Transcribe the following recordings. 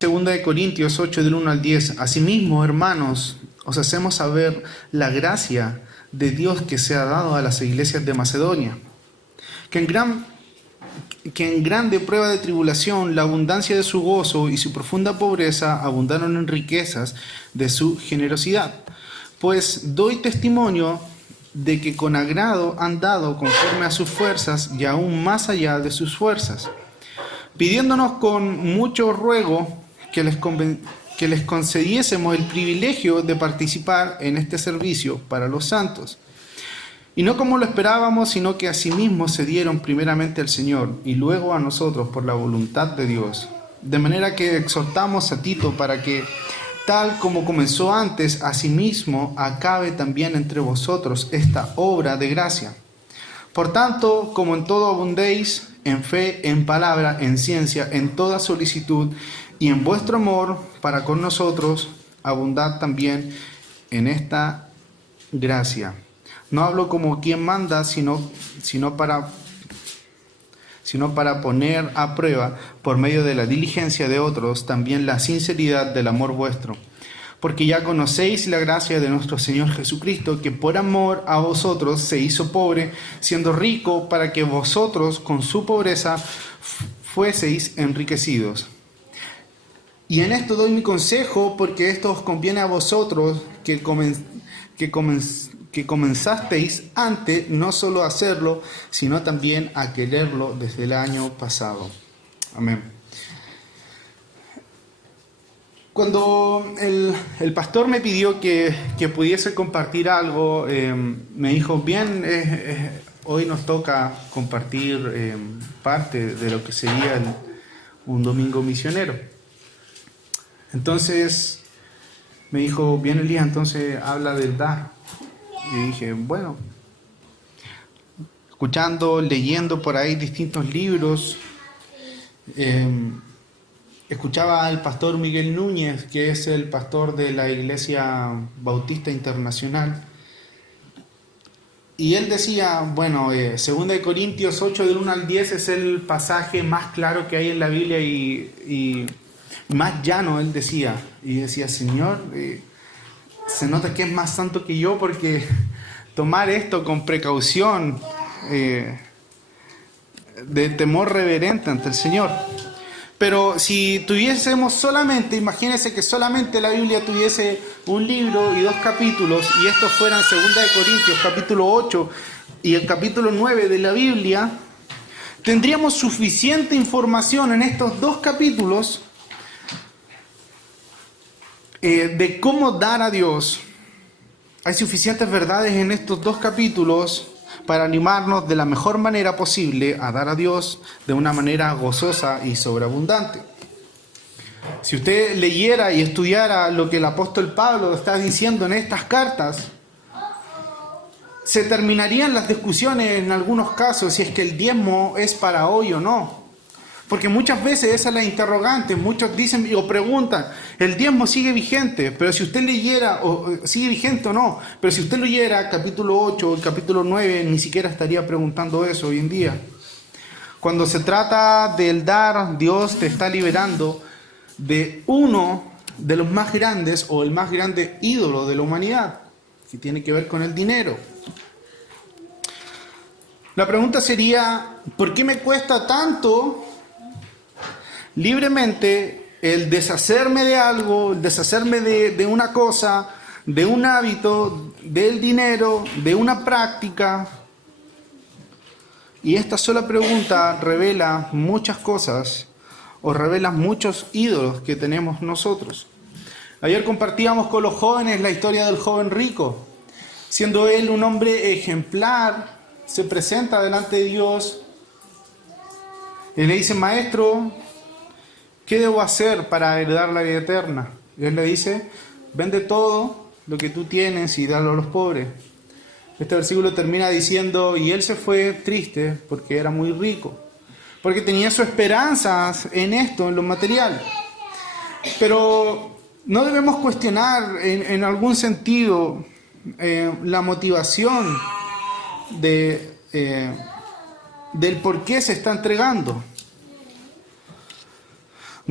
Segunda de Corintios 8 del 1 al 10. Asimismo, hermanos, os hacemos saber la gracia de Dios que se ha dado a las iglesias de Macedonia, que en grande prueba de tribulación la abundancia de su gozo y su profunda pobreza abundaron en riquezas de su generosidad. Pues doy testimonio de que con agrado han dado conforme a sus fuerzas y aún más allá de sus fuerzas, pidiéndonos con mucho ruego que les concediésemos el privilegio de participar en este servicio para los santos. Y no como lo esperábamos, sino que asimismo se dieron primeramente al Señor y luego a nosotros por la voluntad de Dios. De manera que exhortamos a Tito para que, tal como comenzó antes, asimismo acabe también entre vosotros esta obra de gracia. Por tanto, como en todo abundéis, en fe, en palabra, en ciencia, en toda solicitud, y en vuestro amor para con nosotros, abundad también en esta gracia. No hablo como quien manda, sino para poner a prueba, por medio de la diligencia de otros, también la sinceridad del amor vuestro. Porque ya conocéis la gracia de nuestro Señor Jesucristo, que por amor a vosotros se hizo pobre, siendo rico, para que vosotros con su pobreza fueseis enriquecidos. Y en esto doy mi consejo, porque esto os conviene a vosotros, que comenzasteis antes no solo a hacerlo, sino también a quererlo desde el año pasado. Amén. Cuando el pastor me pidió que pudiese compartir algo, me dijo, bien, hoy nos toca compartir parte de lo que sería un domingo misionero. Entonces me dijo, bien Elías, entonces habla del dar. Y dije, bueno, escuchando, leyendo por ahí distintos libros, escuchaba al pastor Miguel Núñez, que es el pastor de la Iglesia Bautista Internacional, y él decía, bueno, 2 de Corintios 8 del 1 al 10 es el pasaje más claro que hay en la Biblia y más llano, él decía, y decía, Señor, se nota que es más santo que yo, porque tomar esto con precaución, de temor reverente ante el Señor. Pero si tuviésemos solamente, imagínense que solamente la Biblia tuviese un libro y 2 capítulos, y estos fueran 2 de Corintios, capítulo 8, y el capítulo 9 de la Biblia, tendríamos suficiente información en estos 2 capítulos de cómo dar a Dios. Hay suficientes verdades en estos 2 capítulos para animarnos de la mejor manera posible a dar a Dios de una manera gozosa y sobreabundante. Si usted leyera y estudiara lo que el apóstol Pablo está diciendo en estas cartas, se terminarían las discusiones en algunos casos si es que el diezmo es para hoy o no. Porque muchas veces esa es la interrogante, muchos dicen o preguntan, el diezmo sigue vigente, pero si usted leyera, o sigue vigente o no, pero si usted leyera capítulo 8 o el capítulo 9, ni siquiera estaría preguntando eso hoy en día. Cuando se trata del dar, Dios te está liberando de uno de los más grandes o el más grande ídolo de la humanidad, que tiene que ver con el dinero. La pregunta sería, ¿por qué me cuesta tanto libremente el deshacerme de algo, el deshacerme de una cosa, de un hábito, del dinero, de una práctica? Y esta sola pregunta revela muchas cosas o revela muchos ídolos que tenemos nosotros. Ayer compartíamos con los jóvenes la historia del joven rico. Siendo él un hombre ejemplar, se presenta delante de Dios y le dice, maestro, ¿qué debo hacer para heredar la vida eterna? Y él le dice, vende todo lo que tú tienes y dalo a los pobres. Este versículo termina diciendo, y él se fue triste porque era muy rico, porque tenía su esperanza en esto, en lo material. Pero no debemos cuestionar en algún sentido la motivación del por qué se está entregando.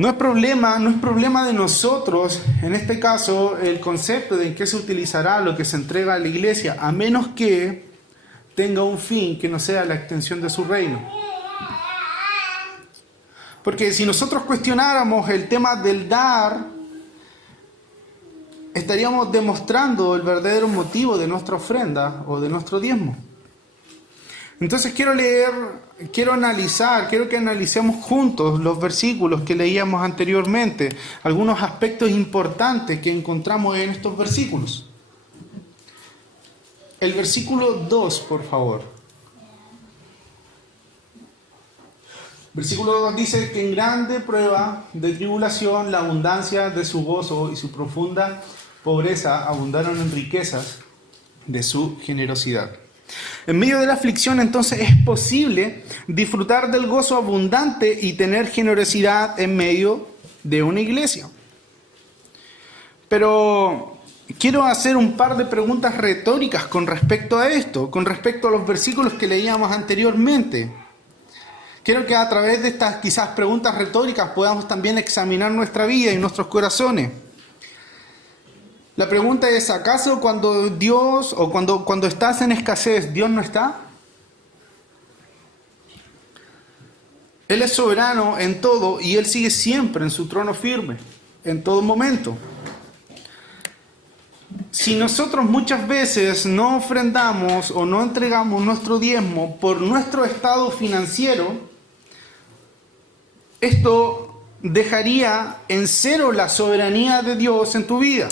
No es problema de nosotros, en este caso, el concepto de en qué se utilizará lo que se entrega a la iglesia, a menos que tenga un fin que no sea la extensión de su reino. Porque si nosotros cuestionáramos el tema del dar, estaríamos demostrando el verdadero motivo de nuestra ofrenda o de nuestro diezmo. Entonces quiero que analicemos juntos los versículos que leíamos anteriormente, algunos aspectos importantes que encontramos en estos versículos. El versículo 2, por favor. Versículo 2 dice que en grande prueba de tribulación la abundancia de su gozo y su profunda pobreza abundaron en riquezas de su generosidad. En medio de la aflicción, entonces, es posible disfrutar del gozo abundante y tener generosidad en medio de una iglesia. Pero quiero hacer un par de preguntas retóricas con respecto a esto, con respecto a los versículos que leíamos anteriormente. Quiero que a través de estas quizás preguntas retóricas podamos también examinar nuestra vida y nuestros corazones. La pregunta es, ¿acaso cuando Dios o cuando estás en escasez, Dios no está? Él es soberano en todo y Él sigue siempre en su trono firme, en todo momento. Si nosotros muchas veces no ofrendamos o no entregamos nuestro diezmo por nuestro estado financiero, esto dejaría en cero la soberanía de Dios en tu vida.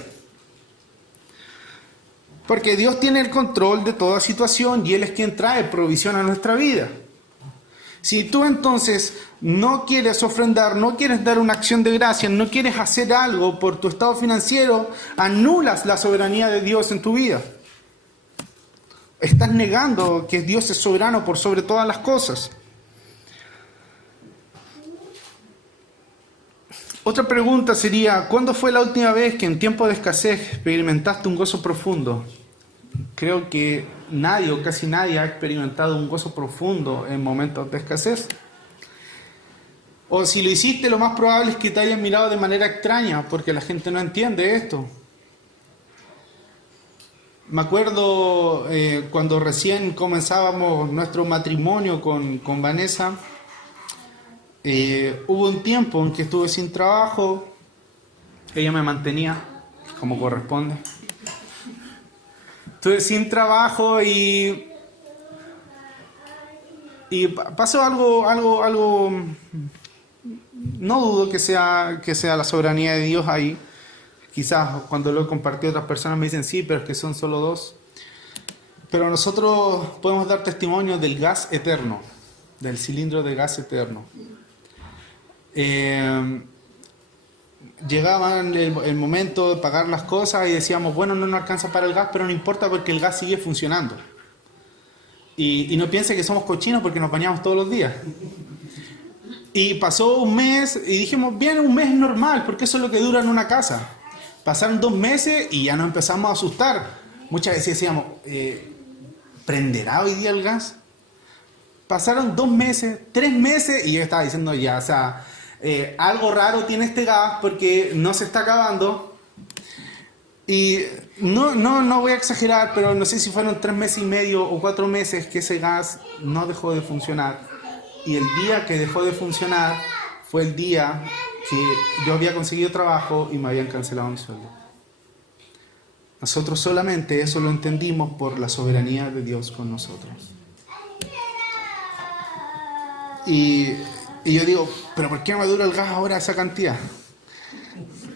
Porque Dios tiene el control de toda situación y Él es quien trae provisión a nuestra vida. Si tú entonces no quieres ofrendar, no quieres dar una acción de gracia, no quieres hacer algo por tu estado financiero, anulas la soberanía de Dios en tu vida. Estás negando que Dios es soberano por sobre todas las cosas. Otra pregunta sería, ¿cuándo fue la última vez que en tiempo de escasez experimentaste un gozo profundo? Creo que nadie o casi nadie ha experimentado un gozo profundo en momentos de escasez. O si lo hiciste, lo más probable es que te hayan mirado de manera extraña, porque la gente no entiende esto. Me acuerdo cuando recién comenzábamos nuestro matrimonio con Vanessa, hubo un tiempo en que estuve sin trabajo, ella me mantenía como corresponde. Estuve sin trabajo y pasó algo, no dudo que sea la soberanía de Dios ahí. Quizás cuando lo compartí otras personas me dicen sí, pero es que son solo dos. Pero nosotros podemos dar testimonio del gas eterno, del cilindro de gas eterno. Llegaba el momento de pagar las cosas y decíamos, bueno, no nos alcanza para el gas, pero no importa porque el gas sigue funcionando. Y no piense que somos cochinos porque nos bañamos todos los días. Y pasó un mes y dijimos, bien, un mes normal, porque eso es lo que dura en una casa. Pasaron 2 meses y ya nos empezamos a asustar. Muchas veces decíamos, ¿prenderá hoy día el gas? Pasaron 2 meses, 3 meses y yo estaba diciendo ya, o sea, algo raro tiene este gas porque no se está acabando. Y no voy a exagerar, pero no sé si fueron 3 meses y medio o 4 meses que ese gas no dejó de funcionar. Y el día que dejó de funcionar fue el día que yo había conseguido trabajo y me habían cancelado mi sueldo. Nosotros solamente eso lo entendimos por la soberanía de Dios con nosotros. Y yo digo, ¿pero por qué me dura el gas ahora esa cantidad?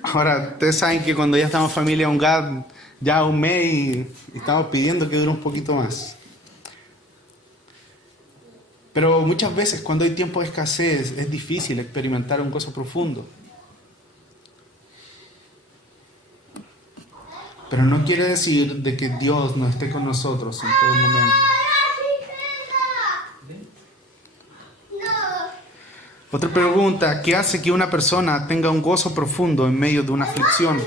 Ahora, ustedes saben que cuando ya estamos en familia, un gas ya un mes y estamos pidiendo que dure un poquito más. Pero muchas veces cuando hay tiempo de escasez es difícil experimentar un gozo profundo. Pero no quiere decir de que Dios no esté con nosotros en todo momento. Otra pregunta, ¿qué hace que una persona tenga un gozo profundo en medio de una aflicción?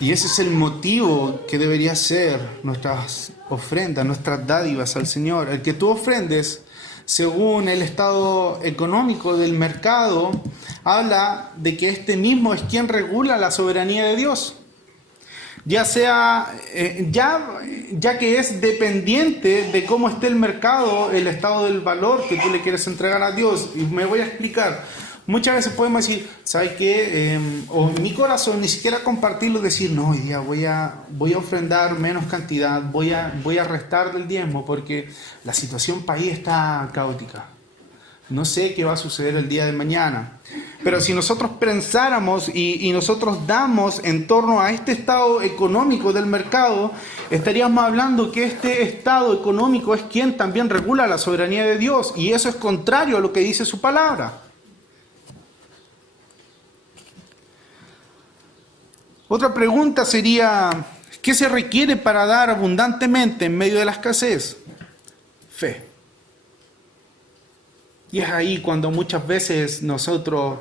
Y ese es el motivo que debería ser nuestras ofrendas, nuestras dádivas al Señor. El que tú ofrendes según el estado económico del mercado, habla de que este mismo es quien regula la soberanía de Dios. Ya sea, ya que es dependiente de cómo esté el mercado, el estado del valor que tú le quieres entregar a Dios. Y me voy a explicar. Muchas veces podemos decir, ¿sabes qué? O en mi corazón ni siquiera compartirlo, decir, no, hoy día voy a ofrendar menos cantidad, voy a restar del diezmo porque la situación país está caótica. No sé qué va a suceder el día de mañana. Pero si nosotros pensáramos y nosotros damos en torno a este estado económico del mercado, estaríamos hablando que este estado económico es quien también regula la soberanía de Dios. Y eso es contrario a lo que dice su palabra. Otra pregunta sería, ¿qué se requiere para dar abundantemente en medio de la escasez? Fe. Y es ahí cuando muchas veces nosotros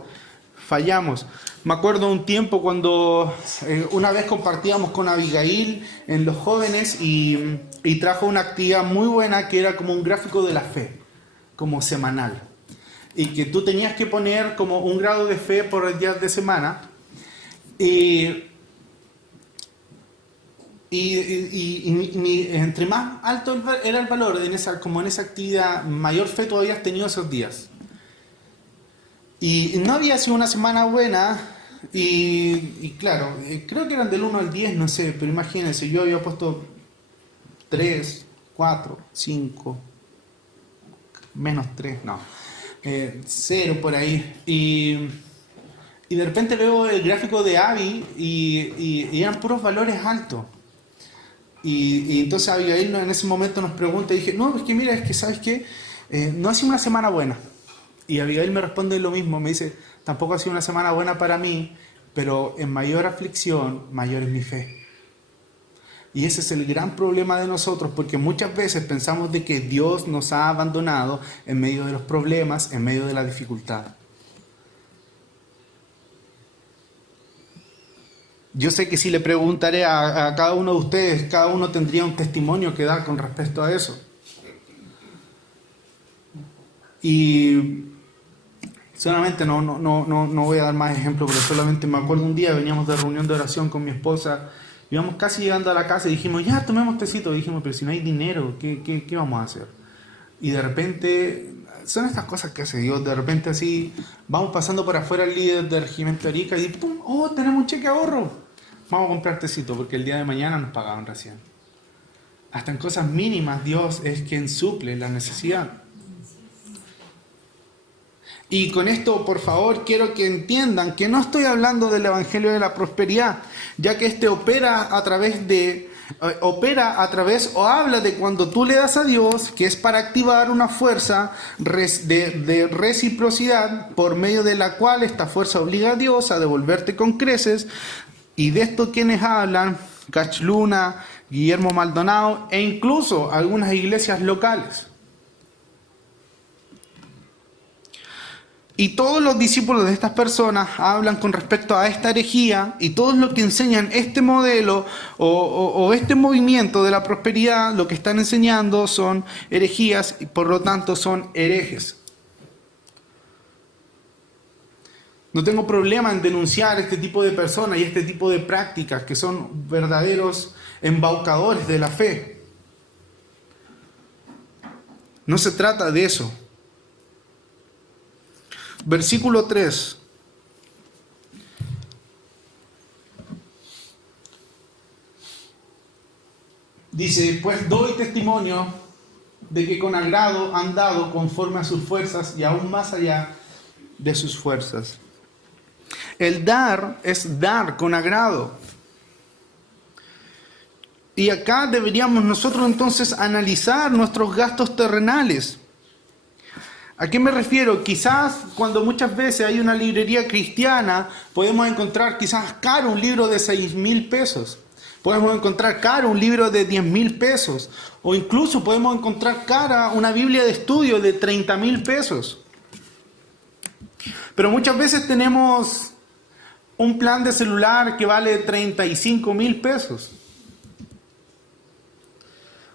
fallamos. Me acuerdo un tiempo cuando una vez compartíamos con Abigail en los jóvenes y trajo una actividad muy buena que era como un gráfico de la fe, como semanal. Y que tú tenías que poner como un grado de fe por el día de semana. Y entre más alto era el valor en esa actividad, mayor fe todavía has tenido esos días. Y no había sido una semana buena, y claro, creo que eran del 1 al 10, no sé, pero imagínense, yo había puesto 3, 4, 5, menos 3, no, 0 por ahí. Y de repente veo el gráfico de Abby y eran puros valores altos. Y entonces Abigail en ese momento nos pregunta y dije, no, es que mira, es que ¿sabes qué? No ha sido una semana buena. Y Abigail me responde lo mismo, me dice, tampoco ha sido una semana buena para mí, pero en mayor aflicción, mayor es mi fe. Y ese es el gran problema de nosotros, porque muchas veces pensamos de que Dios nos ha abandonado en medio de los problemas, en medio de la dificultad. Yo sé que si le preguntaré a cada uno de ustedes, cada uno tendría un testimonio que dar con respecto a eso. Y solamente no voy a dar más ejemplos, pero solamente me acuerdo un día, veníamos de reunión de oración con mi esposa, íbamos casi llegando a la casa y dijimos, ya, tomemos tecito. Y dijimos, pero si no hay dinero, ¿qué vamos a hacer? Y de repente, son estas cosas que hace Dios, de repente así, vamos pasando por afuera el líder del regimiento Arica y ¡pum! ¡Oh, tenemos un cheque ahorro! Vamos a comprar tecito porque el día de mañana nos pagaban recién. Hasta en cosas mínimas Dios es quien suple la necesidad. Y con esto, por favor, quiero que entiendan que no estoy hablando del Evangelio de la Prosperidad, ya que este opera a través o habla de cuando tú le das a Dios, que es para activar una fuerza de reciprocidad, por medio de la cual esta fuerza obliga a Dios a devolverte con creces. Y de esto quienes hablan, Cach Luna, Guillermo Maldonado e incluso algunas iglesias locales. Y todos los discípulos de estas personas hablan con respecto a esta herejía, y todos los que enseñan este modelo o este movimiento de la prosperidad, lo que están enseñando son herejías y por lo tanto son herejes. No tengo problema en denunciar este tipo de personas y este tipo de prácticas que son verdaderos embaucadores de la fe. No se trata de eso. Versículo 3. Dice, pues doy testimonio de que con agrado han dado conforme a sus fuerzas y aún más allá de sus fuerzas. El dar es dar con agrado. Y acá deberíamos nosotros entonces analizar nuestros gastos terrenales. ¿A qué me refiero? Quizás cuando muchas veces hay una librería cristiana, podemos encontrar quizás caro un libro de 6,000 pesos. Podemos encontrar caro un libro de 10,000 pesos. O incluso podemos encontrar cara una Biblia de estudio de 30,000 pesos. Pero muchas veces tenemos un plan de celular que vale 35,000 pesos.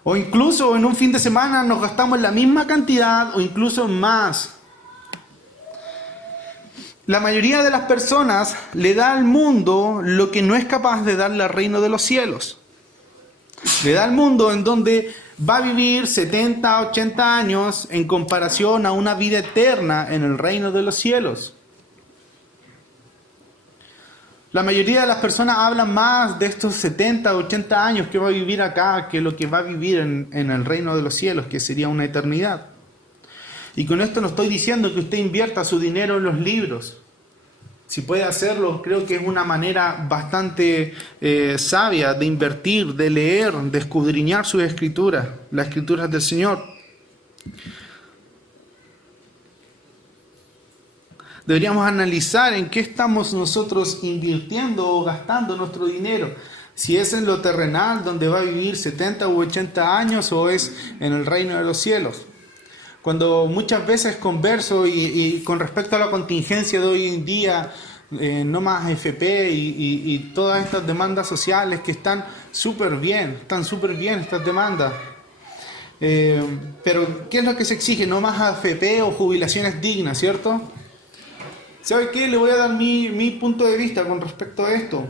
O incluso en un fin de semana nos gastamos la misma cantidad o incluso más. La mayoría de las personas le da al mundo lo que no es capaz de darle al reino de los cielos. Le da al mundo en donde va a vivir 70, 80 años en comparación a una vida eterna en el reino de los cielos. La mayoría de las personas hablan más de estos 70, 80 años que va a vivir acá que lo que va a vivir en el reino de los cielos, que sería una eternidad. Y con esto no estoy diciendo que usted invierta su dinero en los libros. Si puede hacerlo, creo que es una manera bastante sabia de invertir, de leer, de escudriñar sus escrituras, las escrituras del Señor. Deberíamos analizar en qué estamos nosotros invirtiendo o gastando nuestro dinero. Si es en lo terrenal, donde va a vivir 70 u 80 años, o es en el reino de los cielos. Cuando muchas veces converso y con respecto a la contingencia de hoy en día, no más FP y todas estas demandas sociales que están súper bien estas demandas. Pero ¿qué es lo que se exige? No más AFP o jubilaciones dignas, ¿cierto? ¿Sabe qué? Le voy a dar mi punto de vista con respecto a esto.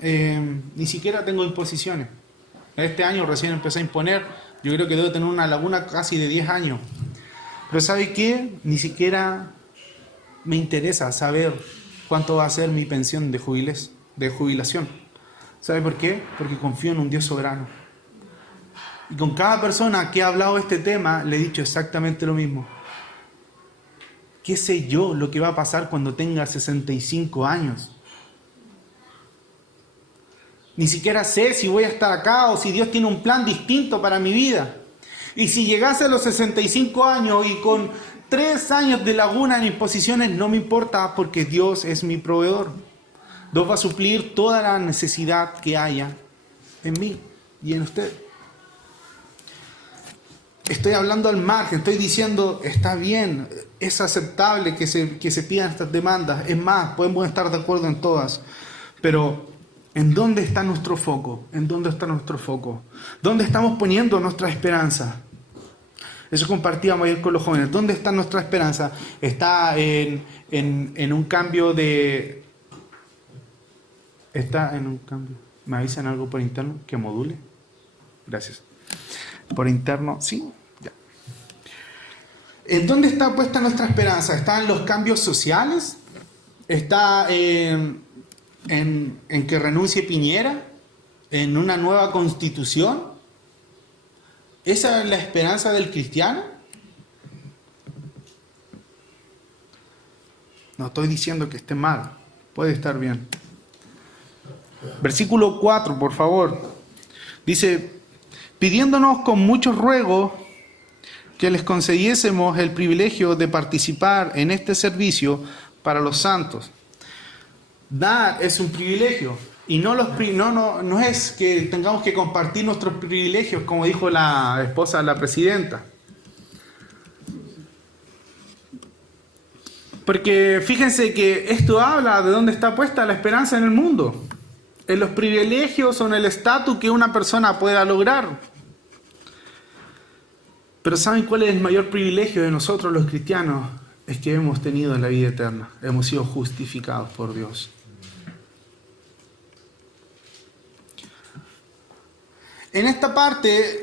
Ni siquiera tengo imposiciones. Este año recién empecé a imponer. Yo creo que debo tener una laguna casi de 10 años. Pero ¿sabe qué? Ni siquiera me interesa saber cuánto va a ser mi pensión de jubilación. ¿Sabe por qué? Porque confío en un Dios soberano. Y con cada persona que ha hablado de este tema le he dicho exactamente lo mismo. ¿Qué sé yo lo que va a pasar cuando tenga 65 años? Ni siquiera sé si voy a estar acá o si Dios tiene un plan distinto para mi vida. Y si llegase a los 65 años y con 3 años de laguna en imposiciones, no me importa porque Dios es mi proveedor. Dios va a suplir toda la necesidad que haya en mí y en usted. Estoy hablando al margen, estoy diciendo, está bien, es aceptable que se pidan estas demandas. Es más, podemos estar de acuerdo en todas. Pero, ¿en dónde está nuestro foco? ¿En dónde está nuestro foco? ¿Dónde estamos poniendo nuestra esperanza? Eso compartíamos ayer con los jóvenes. ¿Dónde está nuestra esperanza? ¿Está en un cambio de... ¿Está en un cambio? ¿Me avisan algo por interno? ¿Que module? Gracias. Por interno, sí, ya. ¿En dónde está puesta nuestra esperanza? ¿Está en los cambios sociales? ¿Está en que renuncie Piñera? ¿En una nueva constitución? ¿Esa es la esperanza del cristiano? No estoy diciendo que esté mal, puede estar bien. Versículo 4, por favor. Dice, pidiéndonos con mucho ruego que les concediésemos el privilegio de participar en este servicio para los santos. Dar es un privilegio y no es que tengamos que compartir nuestros privilegios, como dijo la esposa de la presidenta. Porque fíjense que esto habla de dónde está puesta la esperanza en el mundo, en los privilegios o en el estatus que una persona pueda lograr. Pero ¿saben cuál es el mayor privilegio de nosotros los cristianos? Es que hemos tenido la vida eterna, hemos sido justificados por Dios. En esta parte,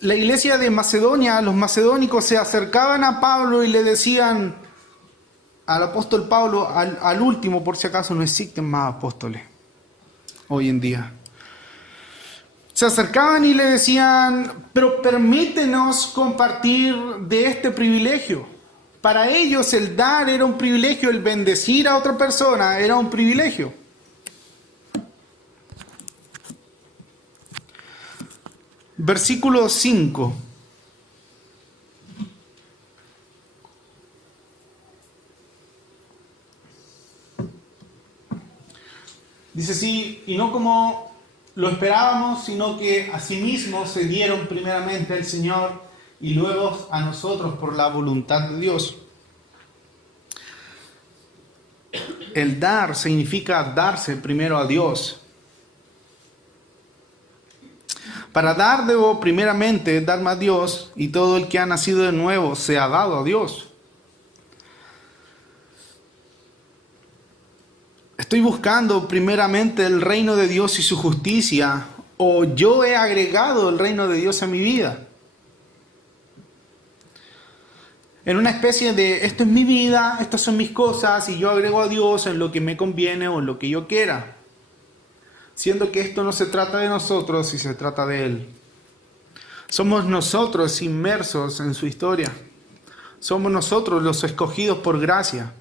la iglesia de Macedonia, los macedónicos se acercaban a Pablo y le decían al apóstol Pablo, al último, por si acaso no existen más apóstoles hoy en día. Se acercaban y le decían, pero permítenos compartir de este privilegio. Para ellos el dar era un privilegio, el bendecir a otra persona era un privilegio. Versículo 5. Dice así, y no como lo esperábamos, sino que asimismo se dieron primeramente al Señor y luego a nosotros por la voluntad de Dios. El dar significa darse primero a Dios. Para dar debo primeramente darme a Dios, y todo el que ha nacido de nuevo se ha dado a Dios. Estoy buscando primeramente el reino de Dios y su justicia, o yo he agregado el reino de Dios a mi vida. En una especie de, esto es mi vida, estas son mis cosas, y yo agrego a Dios en lo que me conviene o en lo que yo quiera. Siendo que esto no se trata de nosotros y se trata de Él. Somos nosotros inmersos en su historia. Somos nosotros los escogidos por gracia.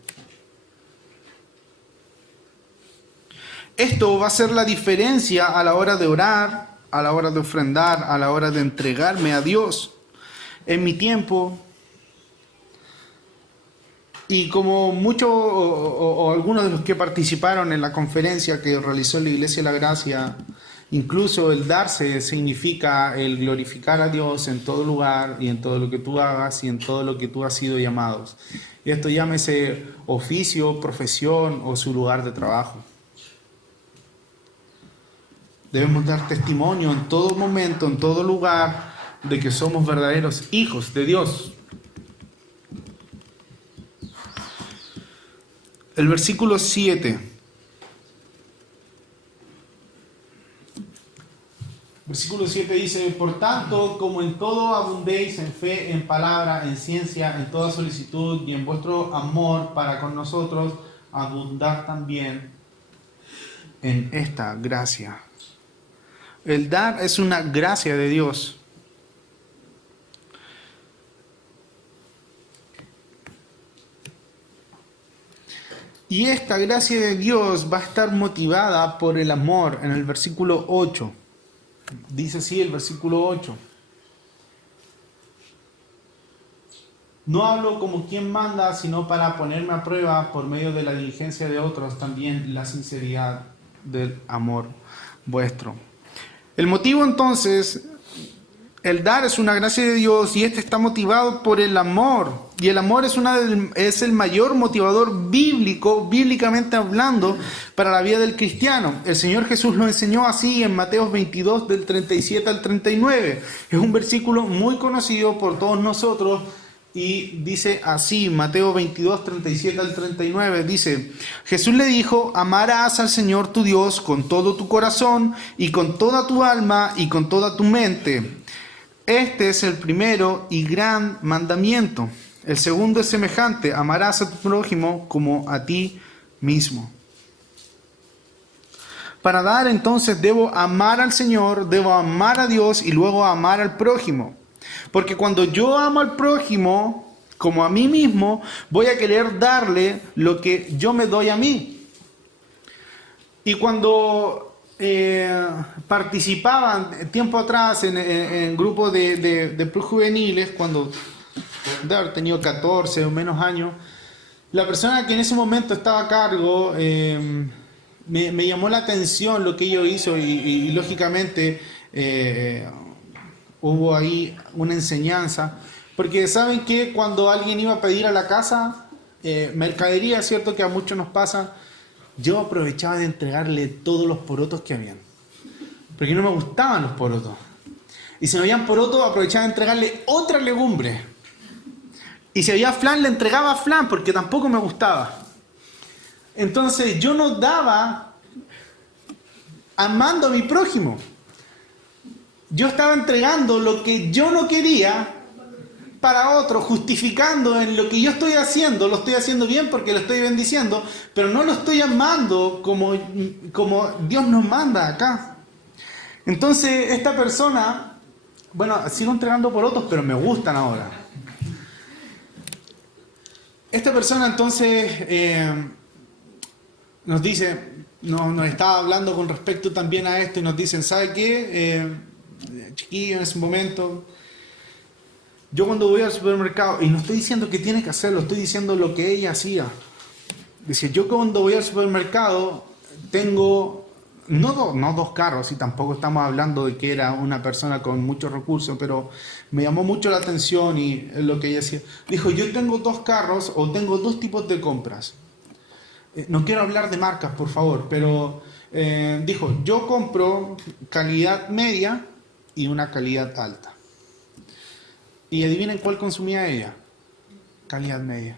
Esto va a ser la diferencia a la hora de orar, a la hora de ofrendar, a la hora de entregarme a Dios. En mi tiempo, y como muchos o algunos de los que participaron en la conferencia que realizó la Iglesia de la Gracia, incluso el darse significa el glorificar a Dios en todo lugar y en todo lo que tú hagas y en todo lo que tú has sido llamados. Y esto llámese oficio, profesión o su lugar de trabajo. Debemos dar testimonio en todo momento, en todo lugar, de que somos verdaderos hijos de Dios. El versículo 7. Versículo 7 dice: por tanto, como en todo abundéis en fe, en palabra, en ciencia, en toda solicitud y en vuestro amor para con nosotros, abundad también en esta gracia. El dar es una gracia de Dios. Y esta gracia de Dios va a estar motivada por el amor en el versículo 8. Dice así el versículo 8. No hablo como quien manda, sino para ponerme a prueba por medio de la diligencia de otros, también la sinceridad del amor vuestro. El motivo entonces, el dar es una gracia de Dios y este está motivado por el amor. Y el amor es el mayor motivador bíblico, bíblicamente hablando, para la vida del cristiano. El Señor Jesús lo enseñó así en Mateo 22, del 37 al 39. Es un versículo muy conocido por todos nosotros y dice así, Mateo 22, 37 al 39, dice: Jesús le dijo: amarás al Señor tu Dios con todo tu corazón y con toda tu alma y con toda tu mente. Este es el primero y gran mandamiento. El segundo es semejante: amarás a tu prójimo como a ti mismo. Para dar entonces debo amar al Señor, debo amar a Dios y luego amar al prójimo. Porque cuando yo amo al prójimo como a mí mismo, voy a querer darle lo que yo me doy a mí. Y cuando participaban tiempo atrás en grupos de juveniles, cuando de haber tenido 14 o menos años, la persona que en ese momento estaba a cargo me llamó la atención lo que ellos hizo y lógicamente hubo ahí una enseñanza, porque saben que cuando alguien iba a pedir a la casa mercadería, cierto que a muchos nos pasa, yo aprovechaba de entregarle todos los porotos que habían, porque no me gustaban los porotos, y si no habían porotos aprovechaba de entregarle otra legumbre. Y si había flan, le entregaba flan, porque tampoco me gustaba. Entonces yo no daba amando a mi prójimo. Yo estaba entregando lo que yo no quería para otro, justificando en lo que yo estoy haciendo. Lo estoy haciendo bien porque lo estoy bendiciendo, pero no lo estoy amando como Dios nos manda acá. Entonces esta persona, bueno, sigo entregando porotos, pero me gustan ahora. Esta persona entonces nos dice, nos estaba hablando con respecto también a esto y nos dicen: ¿sabe qué? Chiquillo, en ese momento, yo cuando voy al supermercado, y no estoy diciendo que tiene que hacerlo, estoy diciendo lo que ella hacía. Dice: yo cuando voy al supermercado tengo, no dos carros, y tampoco estamos hablando de que era una persona con muchos recursos, pero me llamó mucho la atención y lo que ella hacía. Dijo: yo tengo dos carros o tengo dos tipos de compras. No quiero hablar de marcas, por favor, pero dijo: yo compro calidad media y una calidad alta. Y adivinen cuál consumía ella. Calidad media.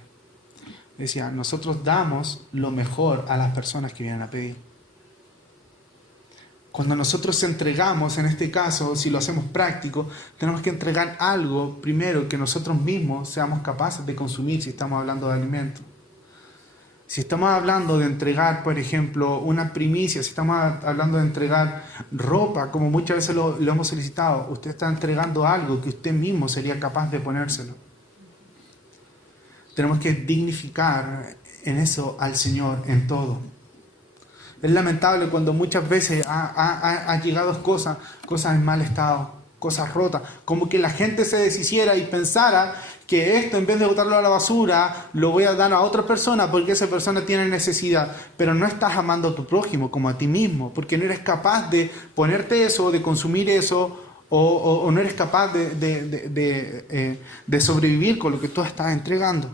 Decía, nosotros damos lo mejor a las personas que vienen a pedir. Cuando nosotros entregamos, en este caso, si lo hacemos práctico, tenemos que entregar algo primero que nosotros mismos seamos capaces de consumir si estamos hablando de alimentos. Si estamos hablando de entregar, por ejemplo, una primicia, si estamos hablando de entregar ropa, como muchas veces lo hemos solicitado, usted está entregando algo que usted mismo sería capaz de ponérselo. Tenemos que dignificar en eso al Señor en todo. Es lamentable cuando muchas veces ha llegado cosas en mal estado, cosas rotas, como que la gente se deshiciera y pensara que esto, en vez de botarlo a la basura, lo voy a dar a otra persona porque esa persona tiene necesidad. Pero no estás amando a tu prójimo como a ti mismo, porque no eres capaz de ponerte eso, de consumir eso, o no eres capaz de sobrevivir con lo que tú estás entregando.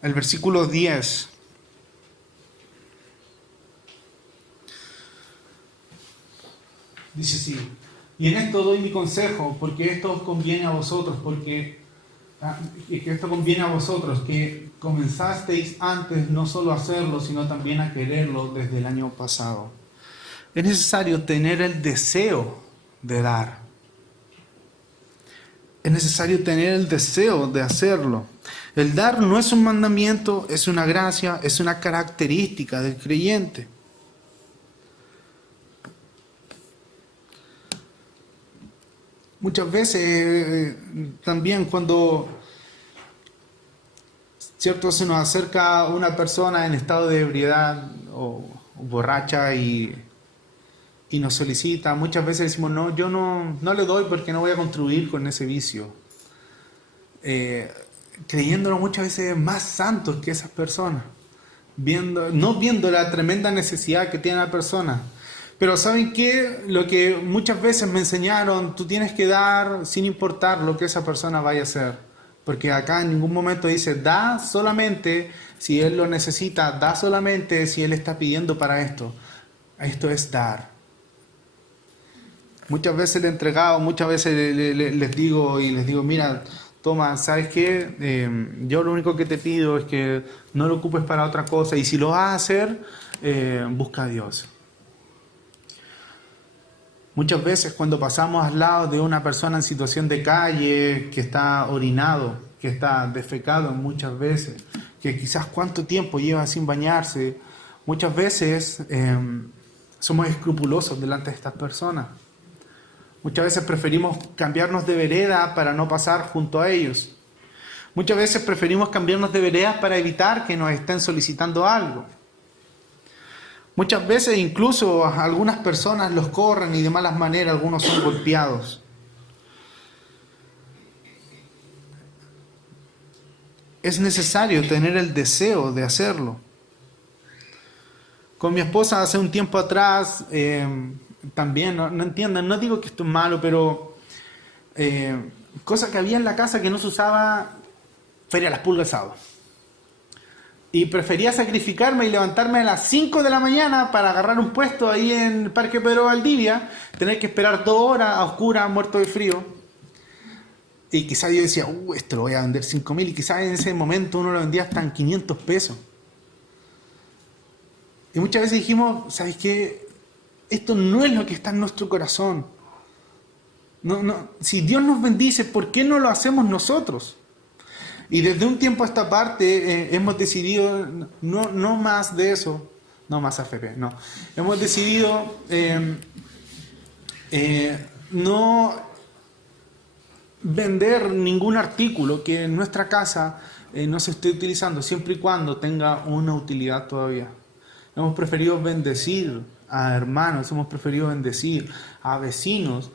El versículo 10. Dice así: y en esto doy mi consejo, porque esto os conviene a vosotros, que comenzasteis antes no solo a hacerlo, sino también a quererlo desde el año pasado. Es necesario tener el deseo de dar. Es necesario tener el deseo de hacerlo. El dar no es un mandamiento, es una gracia, es una característica del creyente. Muchas veces también cuando, ¿cierto?, se nos acerca una persona en estado de ebriedad o borracha y nos solicita, muchas veces decimos, no, yo no le doy porque no voy a contribuir con ese vicio. Creyéndonos muchas veces más santos que esas personas, no viendo la tremenda necesidad que tiene la persona. Pero ¿saben qué? Lo que muchas veces me enseñaron, tú tienes que dar sin importar lo que esa persona vaya a hacer. Porque acá en ningún momento dice, da solamente si él lo necesita, da solamente si él está pidiendo para esto. Esto es dar. Muchas veces le he entregado, muchas veces les digo, mira, toma, ¿sabes qué? Yo lo único que te pido es que no lo ocupes para otra cosa, y si lo vas a hacer, busca a Dios. Muchas veces cuando pasamos al lado de una persona en situación de calle, que está orinado, que está defecado muchas veces, que quizás cuánto tiempo lleva sin bañarse, muchas veces somos escrupulosos delante de estas personas. Muchas veces preferimos cambiarnos de vereda para no pasar junto a ellos. Muchas veces preferimos cambiarnos de veredas para evitar que nos estén solicitando algo. Muchas veces incluso algunas personas los corren y de malas maneras algunos son golpeados. Es necesario tener el deseo de hacerlo. Con mi esposa hace un tiempo atrás, también, no entiendan, no digo que esto es malo, pero cosa que había en la casa que no se usaba, Feria Las Pulgas sábado. Y prefería sacrificarme y levantarme a las 5 de la mañana para agarrar un puesto ahí en Parque Pedro Valdivia, tener que esperar 2 horas a oscuras, muerto de frío. Y quizás yo decía, esto lo voy a vender 5.000, y quizás en ese momento uno lo vendía hasta en 500 pesos. Y muchas veces dijimos, ¿sabes qué? Esto no es lo que está en nuestro corazón. Si Dios nos bendice, ¿por qué no lo hacemos nosotros? Y desde un tiempo a esta parte hemos decidido no más de eso, no más AFP, no. Hemos decidido no vender ningún artículo que en nuestra casa no se esté utilizando, siempre y cuando tenga una utilidad todavía. Hemos preferido bendecir a hermanos, hemos preferido bendecir a vecinos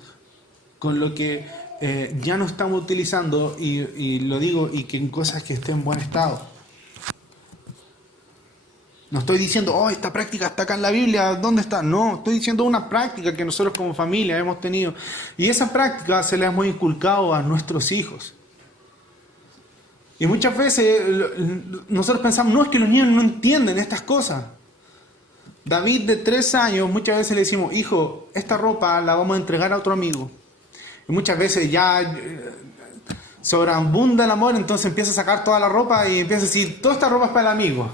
con lo que ya no estamos utilizando, y lo digo, y que en cosas que estén en buen estado. No estoy diciendo, esta práctica está acá en la Biblia, ¿dónde está? No, estoy diciendo una práctica que nosotros como familia hemos tenido, y esa práctica se la hemos inculcado a nuestros hijos. Y muchas veces nosotros pensamos, no, es que los niños no entienden estas cosas. David de 3 años, muchas veces le decimos, hijo, esta ropa la vamos a entregar a otro amigo. Y muchas veces ya sobreabunda el amor, entonces empieza a sacar toda la ropa y empieza a decir, toda esta ropa es para el amigo.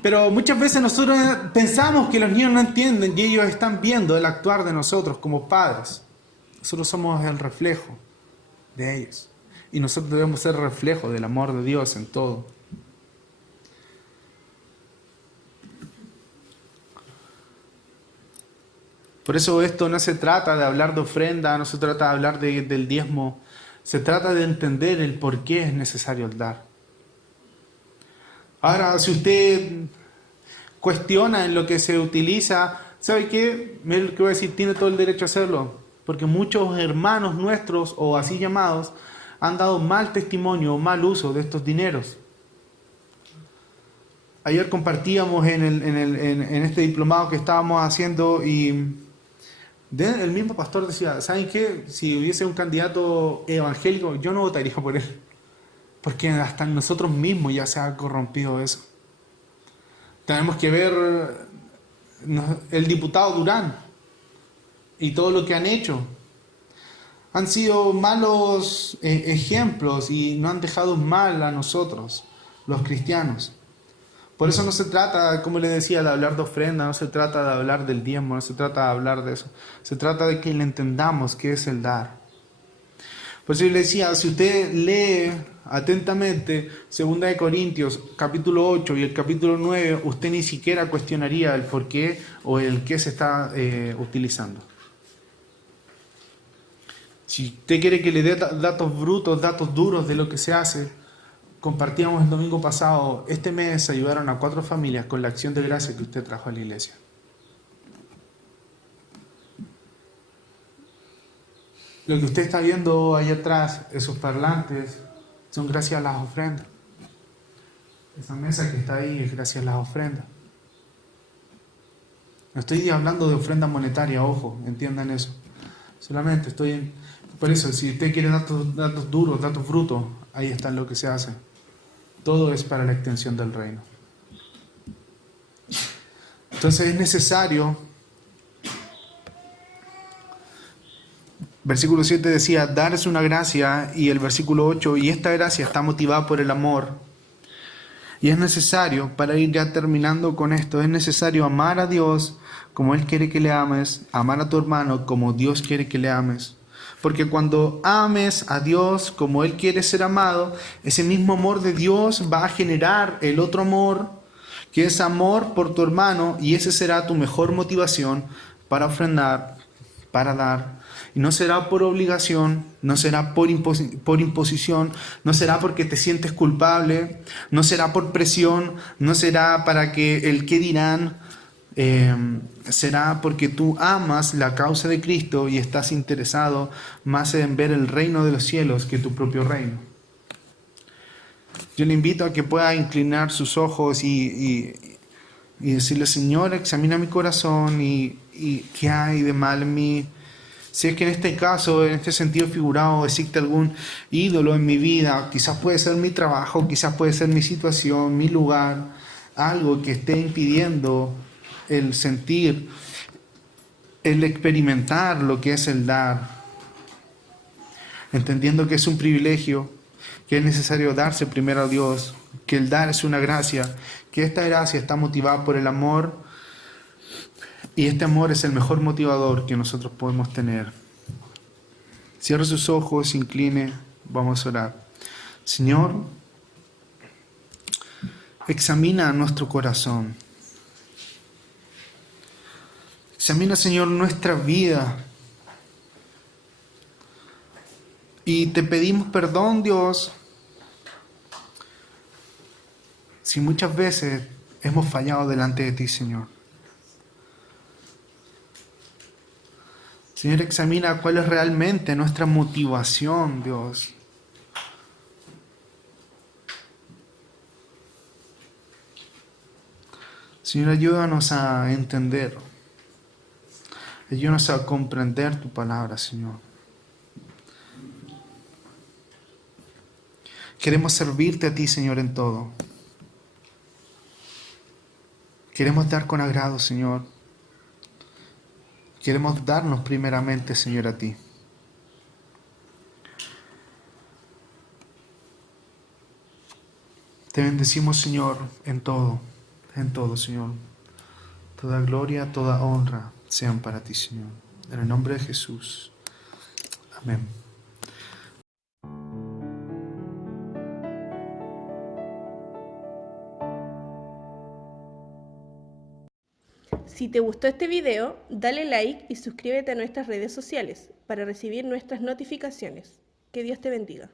Pero muchas veces nosotros pensamos que los niños no entienden y ellos están viendo el actuar de nosotros como padres. Nosotros somos el reflejo de ellos. Y nosotros debemos ser reflejo del amor de Dios en todo. Por eso esto no se trata de hablar de ofrenda, no se trata de hablar del diezmo. Se trata de entender el por qué es necesario el dar. Ahora, si usted cuestiona en lo que se utiliza, ¿sabe qué? Mire lo que voy a decir, tiene todo el derecho a hacerlo. Porque muchos hermanos nuestros, o así llamados, han dado mal testimonio o mal uso de estos dineros. Ayer compartíamos en este diplomado que estábamos haciendo y el mismo pastor decía, ¿saben qué? Si hubiese un candidato evangélico, yo no votaría por él. Porque hasta en nosotros mismos ya se ha corrompido eso. Tenemos que ver el diputado Durán y todo lo que han hecho. Han sido malos ejemplos y no han dejado mal a nosotros, los cristianos. Por eso no se trata, como les decía, de hablar de ofrenda, no se trata de hablar del diezmo, no se trata de hablar de eso. Se trata de que le entendamos qué es el dar. Por eso yo le decía, si usted lee atentamente 2 de Corintios, capítulo 8 y el capítulo 9, usted ni siquiera cuestionaría el por qué o el qué se está utilizando. Si usted quiere que le dé datos brutos, datos duros de lo que se hace, compartíamos el domingo pasado, este mes ayudaron a 4 familias con la acción de gracia que usted trajo a la iglesia. Lo que usted está viendo ahí atrás, esos parlantes, son gracias a las ofrendas. Esa mesa que está ahí es gracias a las ofrendas. No estoy hablando de ofrenda monetaria, ojo, entiendan eso. Solamente por eso, si usted quiere datos duros, datos brutos, ahí está lo que se hace. Todo es para la extensión del reino. Entonces es necesario. Versículo 7 decía, dar es una gracia, y el versículo 8, y esta gracia está motivada por el amor. Y es necesario, para ir ya terminando con esto, es necesario amar a Dios como Él quiere que le ames, amar a tu hermano como Dios quiere que le ames. Porque cuando ames a Dios como Él quiere ser amado, ese mismo amor de Dios va a generar el otro amor, que es amor por tu hermano, y ese será tu mejor motivación para ofrendar, para dar. Y no será por obligación, no será por imposición, no será porque te sientes culpable, no será por presión, no será para que el qué dirán, será porque tú amas la causa de Cristo y estás interesado más en ver el reino de los cielos que tu propio reino. Yo le invito a que pueda inclinar sus ojos y decirle, Señor, examina mi corazón y qué hay de mal en mí. Si es que en este caso, en este sentido figurado, existe algún ídolo en mi vida, quizás puede ser mi trabajo, quizás puede ser mi situación, mi lugar, algo que esté impidiendo el sentir, el experimentar lo que es el dar, entendiendo que es un privilegio, que es necesario darse primero a Dios, que el dar es una gracia, que esta gracia está motivada por el amor. Y este amor es el mejor motivador que nosotros podemos tener. Cierre sus ojos, incline, vamos a orar. Señor, examina nuestro corazón. Examina, Señor, nuestra vida. Y te pedimos perdón, Dios, si muchas veces hemos fallado delante de ti, Señor. Señor, examina cuál es realmente nuestra motivación, Dios. Señor, ayúdanos a entender. Ayúdanos a comprender tu palabra, Señor. Queremos servirte a ti, Señor, en todo. Queremos dar con agrado, Señor. Queremos darnos primeramente, Señor, a ti. Te bendecimos, Señor, en todo, Señor. Toda gloria, toda honra sean para ti, Señor. En el nombre de Jesús. Amén. Si te gustó este video, dale like y suscríbete a nuestras redes sociales para recibir nuestras notificaciones. Que Dios te bendiga.